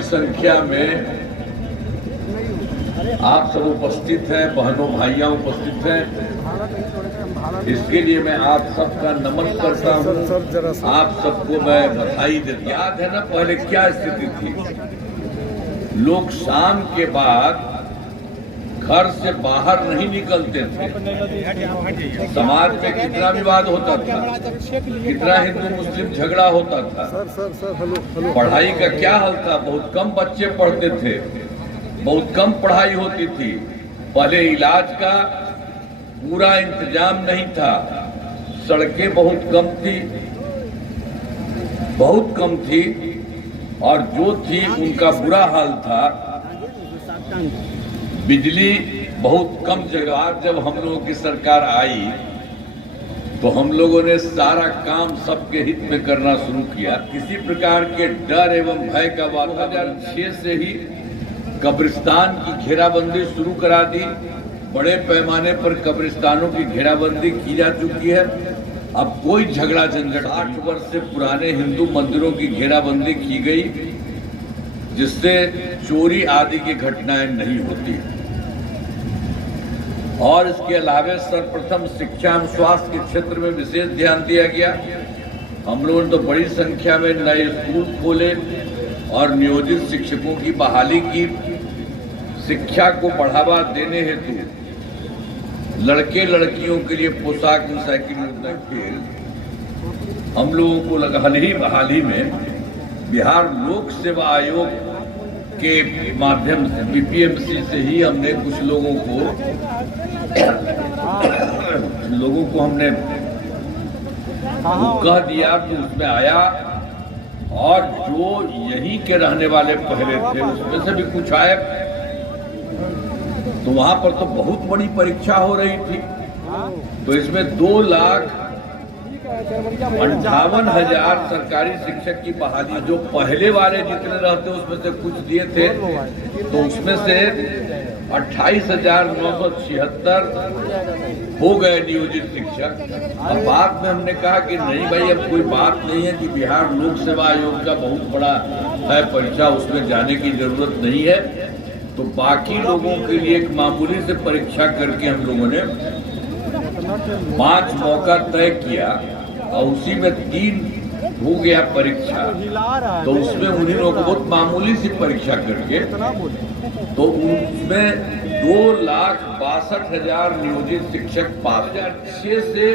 बड़ी संख्या में आप सब उपस्थित हैं, बहनों भाइयों उपस्थित हैं, इसके लिए मैं आप सबका नमन करता हूँ। आप सबको मैं बधाई देता। याद है ना पहले क्या स्थिति थी? लोग शाम के बाद घर से बाहर नहीं निकलते थे। समाज में कितना विवाद होता था, कितना हिंदू मुस्लिम झगड़ा होता था। पढ़ाई का क्या हाल था? बहुत कम बच्चे पढ़ते थे, बहुत कम पढ़ाई होती थी। पहले इलाज का पूरा इंतजाम नहीं था, सड़कें बहुत कम थी और जो थी उनका बुरा हाल था। बिजली बहुत कम जगह। आज जब हम लोगों की सरकार आई तो हम लोगों ने सारा काम सबके हित में करना शुरू किया। किसी प्रकार के डर एवं भय का वातावरण 2006 से ही कब्रिस्तान की घेराबंदी शुरू करा दी। बड़े पैमाने पर कब्रिस्तानों की घेराबंदी की जा चुकी है। अब कोई झगड़ा झंझट। 8 वर्ष से पुराने हिंदू मंदिरों की घेराबंदी की गई, जिससे चोरी आदि की घटनाएं नहीं होती। और इसके अलावा सर्वप्रथम शिक्षा एवं स्वास्थ्य के क्षेत्र में विशेष ध्यान दिया गया। हम लोगों ने तो बड़ी संख्या में नए स्कूल खोले और नियोजित शिक्षकों की बहाली की। शिक्षा को बढ़ावा देने हेतु लड़के लड़कियों के लिए पोशाक एवं साइकिल योजना खेल हम लोगों को हाल ही में बिहार लोक सेवा आयोग के माध्यम से बीपीएमसी से ही हमने कुछ लोगों को हमने कह दिया तो उसमें आया। और जो यहीं के रहने वाले पहले थे उसमें से भी कुछ आए। तो वहां पर तो बहुत बड़ी परीक्षा हो रही थी। तो इसमें 2,58,000 सरकारी शिक्षक की बहाली। जो पहले वाले जितने रहते उसमें से कुछ दिए थे, तो उसमें से 28,976 हो गए नियोजित शिक्षक। अब बाद में हमने कहा कि नहीं भाई, अब कोई बात नहीं है कि बिहार लोक सेवा आयोग का बहुत बड़ा है परीक्षा, उसमें जाने की जरूरत नहीं है। तो बाकी लोगों के लिए एक मामूली से परीक्षा करके हम लोगों ने 5 मौका तय किया और उसी में 3 हो गया परीक्षा। तो उसमें उन्हीं लोगों को बहुत मामूली सी परीक्षा करके तो उसमें 2,62,000 नियोजित शिक्षक पास। 2006 से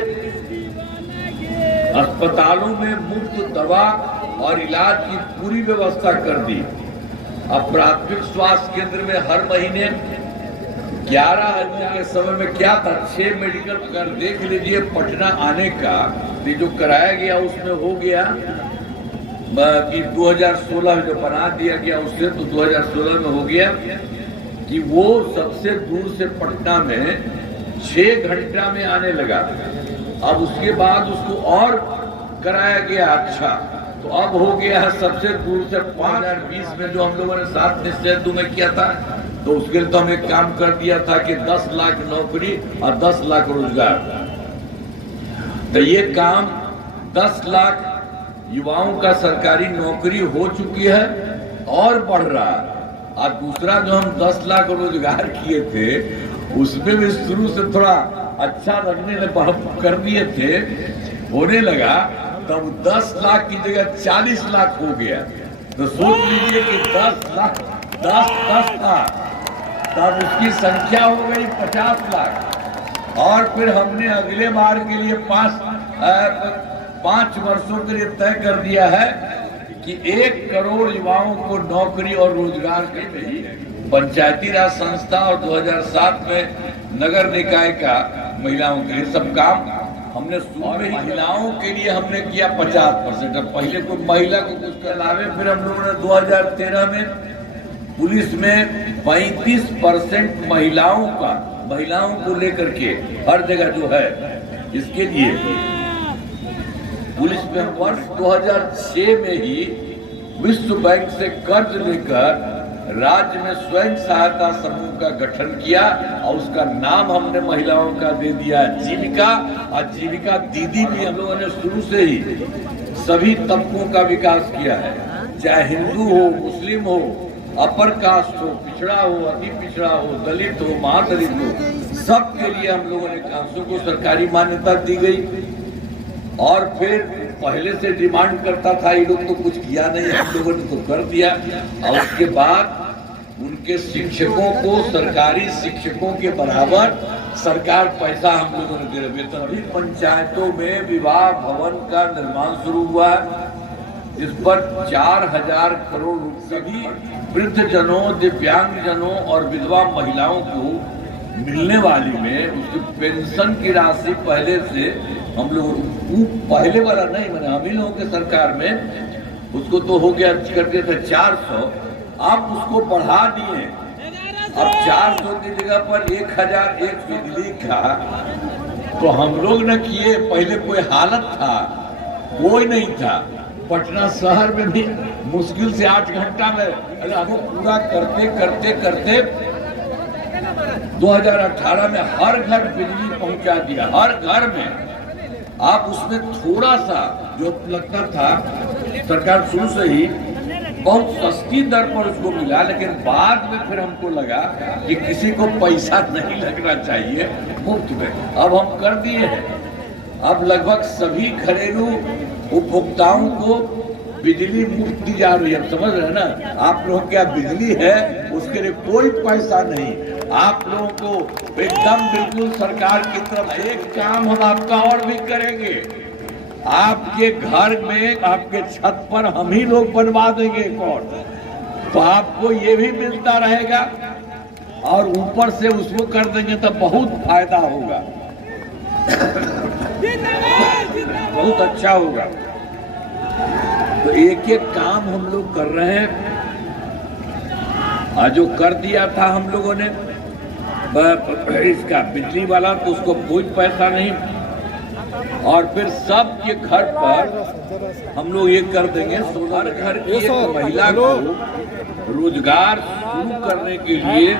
अस्पतालों में मुफ्त दवा और इलाज की पूरी व्यवस्था कर दी। अब प्राथमिक स्वास्थ्य केंद्र में हर महीने 11,000 के समय में क्या था, 6 मेडिकल कर देख लीजिए। पटना आने का ये जो कराया गया उसमें हो गया कि 2016 में जो बना दिया गया उससे, तो 2016 में हो गया कि वो सबसे दूर से पटना में 6 घंटा में आने लगा। अब उसके बाद उसको और कराया गया। अच्छा, तो अब हो गया है सबसे दूर से 2020 में जो हम लोगों ने 7 निश्चय में किया था, तो उसके लिए तो हमने काम कर दिया था कि 10 लाख नौकरी और 10 लाख रोजगार। तो ये काम 10 लाख युवाओं का सरकारी नौकरी हो चुकी है और बढ़ रहा है। और दूसरा जो हम 10 लाख रोजगार किए थे उसमें भी शुरू से थोड़ा अच्छा लगने कर दिए थे, होने लगा। तब 10 लाख की जगह 40 लाख हो गया। तो सोच लीजिए कि 10 लाख 10 था, तब उसकी संख्या हो गई 50 लाख। और फिर हमने अगले बार के लिए 5 वर्षों के लिए तय कर दिया है कि 1 करोड़ युवाओं को नौकरी और रोजगार के लिए। पंचायती राज संस्था और 2007 में नगर निकाय का महिलाओं के लिए सब काम हमने महिलाओं के लिए हमने किया 50%। अब पहले तो महिला को कुछ के अलावे फिर हम लोगों ने 2013 में पुलिस में 35% महिलाओं को लेकर के हर जगह जो है, इसके लिए पुलिस में वर्ष 2006 में ही विश्व बैंक से कर्ज लेकर राज्य में स्वयं सहायता समूह का गठन किया और उसका नाम हमने महिलाओं का दे दिया जीविका। और जीविका दीदी भी हम लोगों ने शुरू से ही सभी तबकों का विकास किया है। चाहे हिंदू हो, मुस्लिम हो, अपर कास्ट हो, पिछड़ा हो, अति पिछड़ा हो, दलित हो, महादलित हो, सबके लिए हम लोगों ने कांसों को सरकारी मान्यता दी गई। और फिर पहले से डिमांड करता था, ये लोग तो कुछ किया नहीं, हम लोगों ने तो कर दिया। और उसके बाद उनके शिक्षकों को सरकारी शिक्षकों के बराबर सरकार पैसा हम लोगों ने दे रही। सभी पंचायतों में विवाह भवन का निर्माण शुरू हुआ है, जिस पर 4000 करोड़ रुपए भी वृद्ध जनों, दिव्यांग जनों और विधवा महिलाओं को मिलने वाली में उसकी पेंशन की राशि पहले से हम लोग पहले वाला नहीं, मैंने हम ही लोगों के सरकार में उसको तो हो गया करते थे 400, आप उसको बढ़ा दिए। अब 400 की जगह पर 1001 बिजली का तो हम लोग न किए। पहले कोई हालत था, कोई नहीं था। पटना शहर में भी मुश्किल से 8 घंटा में वो पूरा करते करते करते 2018 में हर घर बिजली पहुंचा दिया, हर घर में। आप उसमें थोड़ा सा जो लगता था, सरकार शुरू से ही बहुत सस्ती दर पर उसको मिला, लेकिन बाद में फिर हमको लगा कि किसी को पैसा नहीं लगना चाहिए मुफ्त में। अब हम कर दिए हैं। अब लगभग सभी घरेलू उपभोक्ताओं को बिजली मुफ्त दी जा रही है। समझ रहे हैं ना? आप लोगों क्या बिजली है उसके लिए कोई पैसा नहीं, आप लोगों को एकदम बिल्कुल सरकार की तरफ से। एक काम हम आपका और भी करेंगे, आपके घर में, आपके छत पर हम ही लोग बनवा देंगे एक और, तो आपको ये भी मिलता रहेगा और ऊपर से उसको कर देंगे तो बहुत फायदा होगा, बहुत अच्छा होगा। तो एक एक काम हम लोग कर रहे हैं। जो कर दिया था हम लोगों ने इसका बिजली वाला, तो उसको कोई पैसा नहीं। और फिर सबके घर पर हम लोग ये कर देंगे, हर घर की एक महिला को रोजगार शुरू करने के लिए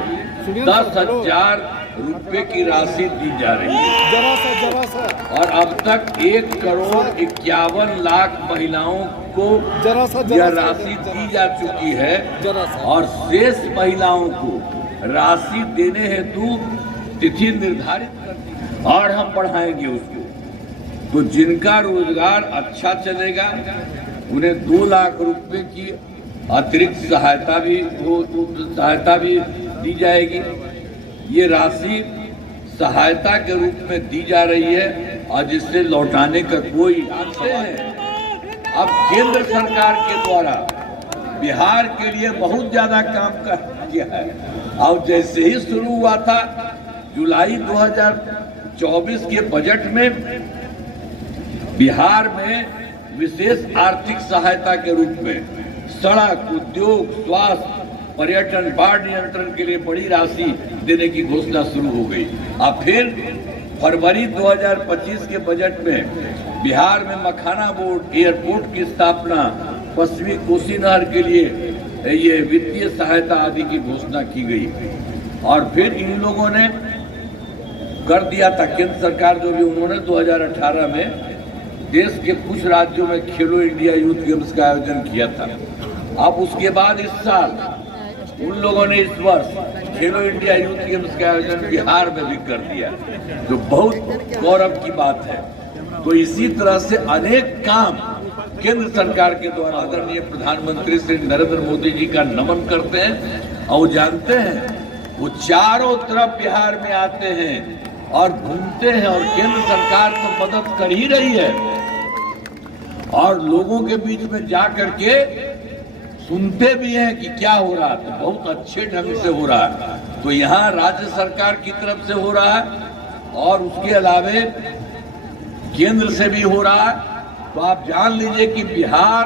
10,000 रुपए की राशि दी जा रही है। और अब तक 1,51,00,000 महिलाओं को यह राशि दी जा चुकी है और शेष महिलाओं को राशि देने हेतु तिथि निर्धारित कर दी और हम बढ़ाएंगे उसको। तो जिनका रोजगार अच्छा चलेगा उन्हें 2 लाख रुपए की अतिरिक्त सहायता भी दी जाएगी। ये राशि सहायता के रूप में दी जा रही है और जिससे लौटाने का कोई जानते हैं। अब केंद्र सरकार के द्वारा बिहार के लिए बहुत ज्यादा काम किया है। और जैसे ही शुरू हुआ था जुलाई 2024 के बजट में बिहार में विशेष आर्थिक सहायता के रूप में सड़क, उद्योग, स्वास्थ्य, पर्यटन, बाढ़ नियंत्रण के लिए बड़ी राशि देने की घोषणा शुरू हो गई। अब फिर फरवरी 2025 के बजट में बिहार में मखाना बोर्ड एयरपोर्ट की स्थापना, पश्चिमी कोसी नहर के लिए ये वित्तीय सहायता आदि की घोषणा की गई। और फिर इन लोगों ने कर दिया था, केंद्र सरकार जो भी, उन्होंने 2018 में देश के कुछ राज्यों में खेलो इंडिया यूथ गेम्स का आयोजन किया था। अब उसके बाद इस साल उन लोगों ने इस वर्ष खेलो इंडिया यूथ गेम्स का आयोजन बिहार में भी कर दिया, जो बहुत गौरव की बात है। तो इसी तरह से अनेक काम केंद्र सरकार के द्वारा आदरणीय प्रधानमंत्री श्री नरेंद्र मोदी जी का नमन करते हैं। और जानते हैं वो चारों तरफ बिहार में आते हैं और घूमते हैं और केंद्र सरकार तो मदद कर ही रही है और लोगों के बीच में जा करके सुनते भी हैं कि क्या हो रहा है, तो बहुत अच्छे ढंग से हो रहा है। तो यहाँ राज्य सरकार की तरफ से हो रहा है और उसके अलावे केंद्र से भी हो रहा है। तो आप जान लीजिए कि बिहार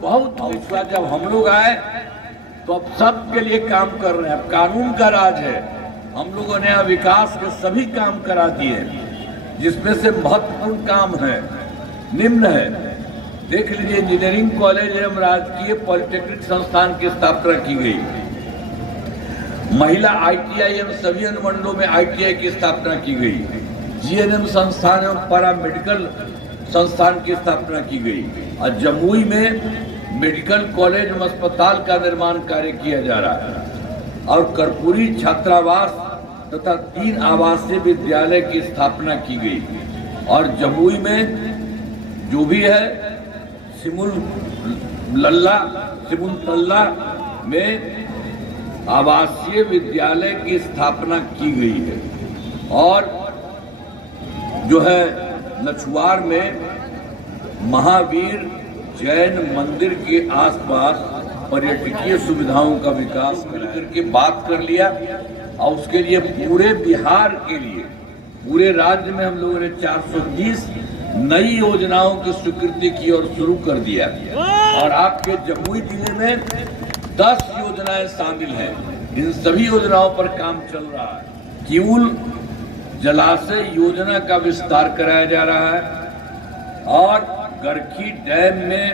बहुत हौसला, जब हम लोग आए तो अब सबके लिए काम कर रहे हैं। अब कानून का राज है, हम लोगों ने विकास के सभी काम करा दिए, जिसमें से महत्वपूर्ण काम है, निम्न है। देख लीजिए, इंजीनियरिंग कॉलेज एवं राजकीय पॉलिटेक्निक संस्थान की स्थापना की गई, महिला ITI एवं सभी अनुमंडलों में ITI की स्थापना की गई, GNM संस्थान एवं पैरामेडिकल संस्थान की स्थापना की गई और जमुई में मेडिकल कॉलेज एवं अस्पताल का निर्माण कार्य किया जा रहा है और कर्पूरी छात्रावास तथा 3 आवासीय विद्यालय की स्थापना की गई और जमुई में जो भी है सिमुलतल्ला में आवासीय विद्यालय की स्थापना की गई है और जो है लछुआर में महावीर जैन मंदिर के आसपास पर्यटकीय सुविधाओं का विकास करके बात कर लिया और उसके लिए पूरे बिहार के लिए पूरे राज्य में हम लोगों ने 420 नई योजनाओं की स्वीकृति की और शुरू कर दिया और आपके जमुई जिले में 10 योजनाएं शामिल हैं। इन सभी योजनाओं पर काम चल रहा है। किऊल जलाशय योजना का विस्तार कराया जा रहा है और गरखी डैम में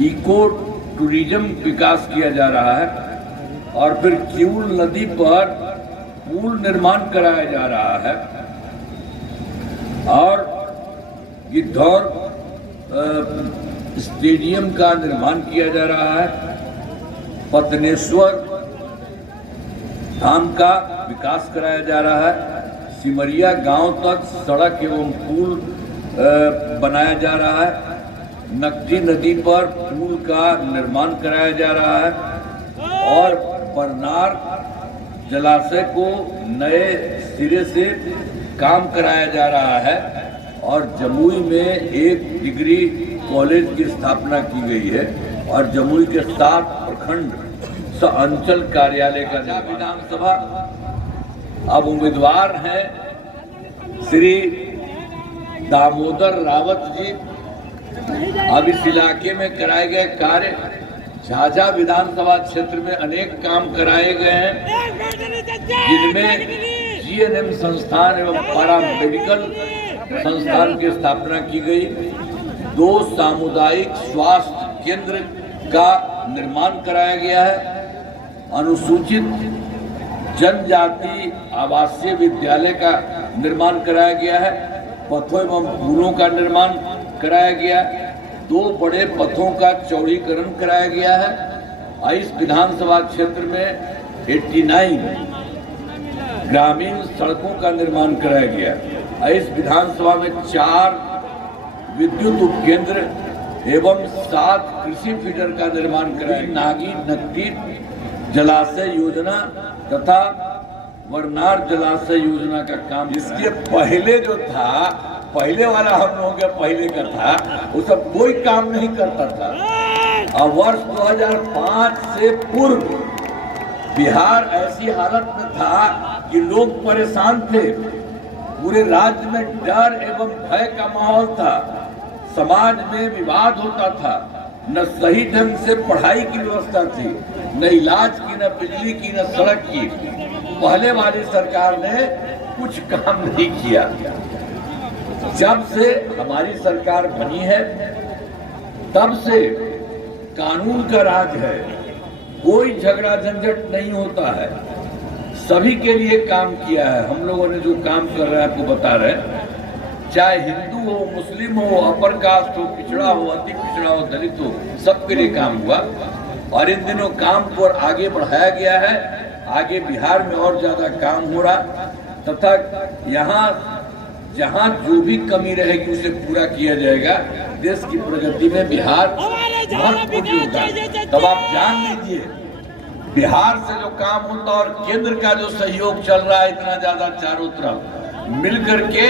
इको टूरिज्म विकास किया जा रहा है और फिर किऊल नदी पर पुल निर्माण कराया जा रहा है और गिद्धौर स्टेडियम का निर्माण किया जा रहा है। पतनेश्वर धाम का विकास कराया जा रहा है। सिमरिया गांव तक सड़क एवं पुल बनाया जा रहा है। नकटी नदी पर पुल का निर्माण कराया जा रहा है और बरनार जलाशय को नए सिरे से काम कराया जा रहा है और जमुई में 1 डिग्री कॉलेज की स्थापना की गई है और जमुई के 7 प्रखंड अंचल कार्यालय का विधानसभा अब उम्मीदवार हैं श्री दामोदर रावत जी। अब इस इलाके में कराए गए कार्य झाझा विधानसभा क्षेत्र में अनेक काम कराए गए हैं जिनमें जीएनएम संस्थान एवं पारा मेडिकल संस्थान की स्थापना की गई। 2 सामुदायिक स्वास्थ्य केंद्र का निर्माण कराया गया है। अनुसूचित जनजाति आवासीय विद्यालय का निर्माण कराया गया है। पथों एवं पुलों का निर्माण कराया गया। 2 बड़े पथों का चौड़ीकरण कराया गया है। इस विधानसभा क्षेत्र में 89 ग्रामीण सड़कों का निर्माण कराया गया। इस विधानसभा में 4 विद्युत उपकेंद्र एवं 7 कृषि फीडर का निर्माण कराया। नागी नकटी जलाशय योजना तथा वरनार जलाशय योजना का काम। इसके पहले जो था, पहले वाला हम लोगों के पहले का था, वो सब कोई काम नहीं करता था। और वर्ष 2005 से पूर्व बिहार ऐसी हालत में था कि लोग परेशान थे। पूरे राज्य में डर एवं भय का माहौल था। समाज में विवाद होता था। न सही ढंग से पढ़ाई की व्यवस्था थी, न इलाज की, न बिजली की, न सड़क की। पहले वाली सरकार ने कुछ काम नहीं किया। जब से हमारी सरकार बनी है तब से कानून का राज है। कोई झगड़ा झंझट नहीं होता है। सभी के लिए काम किया है। हम लोगों ने जो काम कर रहे हैं आपको बता रहे हैं, चाहे हिंदू हो, मुस्लिम हो, अपर कास्ट हो, पिछड़ा हो, अति पिछड़ा हो, दलित हो, सबके लिए काम हुआ और इन दिनों काम को आगे बढ़ाया गया है। आगे बिहार में और ज्यादा काम हो रहा तथा यहाँ जहाँ जो भी कमी रहेगी उसे पूरा किया जाएगा। देश की प्रगति में बिहार महत्वपूर्ण योगदान। तब आप जान लीजिए बिहार से जो काम होता और केंद्र का जो सहयोग चल रहा है इतना ज्यादा चारों तरफ मिलकर के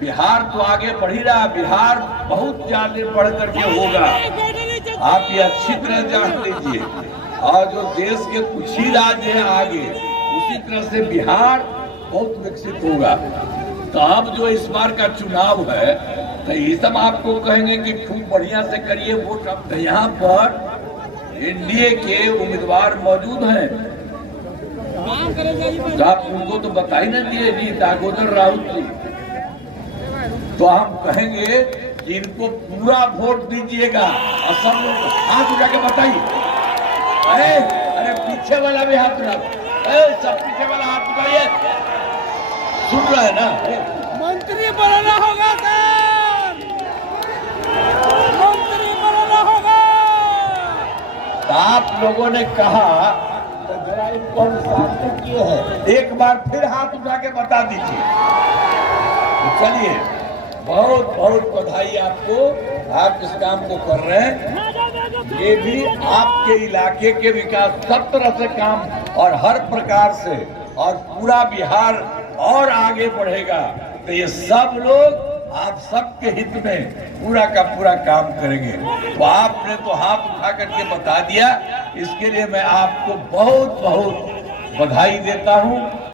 बिहार तो आगे बढ़ ही रहा। बिहार बहुत ज्यादा बढ़ करके होगा। आप ये अच्छी तरह जान लीजिए। और जो देश के कुछ ही राज्य हैं आगे, उसी तरह से बिहार बहुत विकसित होगा। तो अब जो इस बार का चुनाव है तो ये सब आपको कहेंगे कि खूब बढ़िया से करिए वोट। तो यहाँ पर एनडीए के उम्मीदवार मौजूद हैं तो आप उनको तो बता ही नहीं दिए जी, दामोदर राउत जी। तो हम कहेंगे कि इनको पूरा वोट दीजिएगा और सब लोग हाथ उठा के बताइए। अरे पीछे वाला भी हाथ उठा, सब पीछे वाला हाथ उठाइए। सुन रहा है ना? मंत्री बनाना होगा सर, मंत्री बनाना होगा। तो आप लोगों ने कहा तो जरा इनको अनुशासित किए हैं, एक बार फिर हाथ उठा के बता दीजिए। तो चलिए, बहुत बहुत बधाई आपको, आप इस काम को कर रहे हैं। ये भी आपके इलाके के विकास सब तरह से काम और हर प्रकार से, और पूरा बिहार और आगे बढ़ेगा। तो ये सब लोग आप सबके हित में पूरा का पूरा काम करेंगे। तो आपने तो हाथ उठा करके बता दिया, इसके लिए मैं आपको बहुत बहुत बधाई देता हूं।